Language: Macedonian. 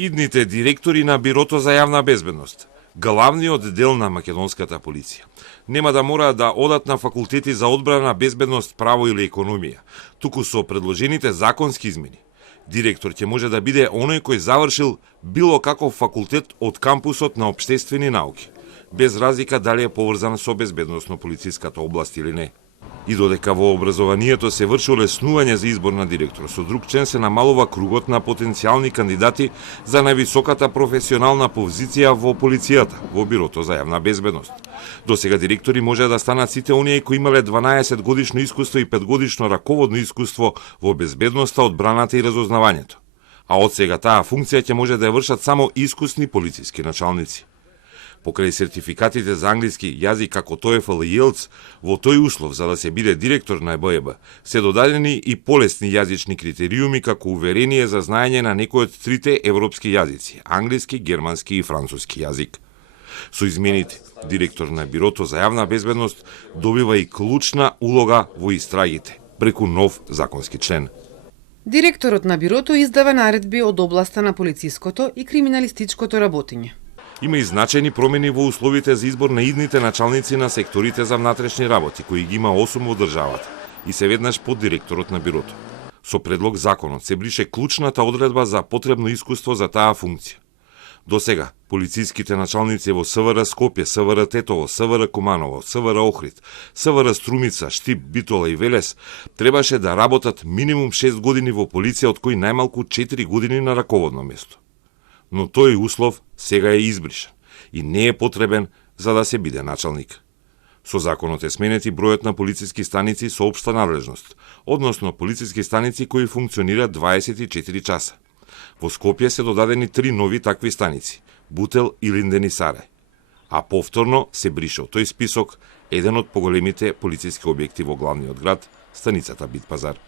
Идните директори на Бирото за јавна безбедност, главниот дел на македонската полиција, нема да мораат да одат на факултети за одбрана, безбедност, право или економија, туку со предложените законски измени. Директор ќе може да биде оној кој завршил било каков факултет од кампусот на општествени науки, без разлика дали е поврзан со безбедносно-полициската област или не. И додека во образованието се врши олеснување за избор на директор, со друг член се намалува кругот на потенцијални кандидати за највисоката професионална позиција во полицијата, во Бирото за јавна безбедност. До сега директори може да станат сите оние кои имале 12 годишно искуство и 5 годишно раководно искуство во безбедноста, одбраната и разузнавањето. А од сега таа функција ќе може да ја вршат само искусни полициски началници. Покрај сертификатите за англиски јазик како TOEFL и IELTS, во тој услов за да се биде директор на ЕБЕБ, се додадени и полесни јазични критериуми како уверение за знаење на некој од трите европски јазици – англиски, германски и француски јазик. Со измените, директор на Бирото за јавна безбедност добива и клучна улога во истрагите, преку нов законски член. Директорот на Бирото издава наредби од областа на полициското и криминалистичкото работење. Има и значајни промени во условите за избор на идните началници на секторите за внатрешни работи, кои ги има 8 во државата, и се веднаш под директорот на Бирото. Со предлог законот се брише клучната одредба за потребно искуство за таа функција. До сега, полициските началници во СВР Скопје, СВР Тетово, СВР Куманово, СВР Охрид, СВР Струмица, Штип, Битола и Велес требаше да работат минимум 6 години во полиција, од кои најмалку 4 години на раководно место. Но тој услов сега е избришан и не е потребен за да се биде началник. Со законот е сменет и бројот на полициски станици со општа надлежност, односно полициски станици кои функционираат 24 часа. Во Скопје се додадени 3 нови такви станици – Бутел и Линден и Сарај. А повторно се брише од тој список еден од поголемите полициски објекти во главниот град, станицата Битпазар.